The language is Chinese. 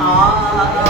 好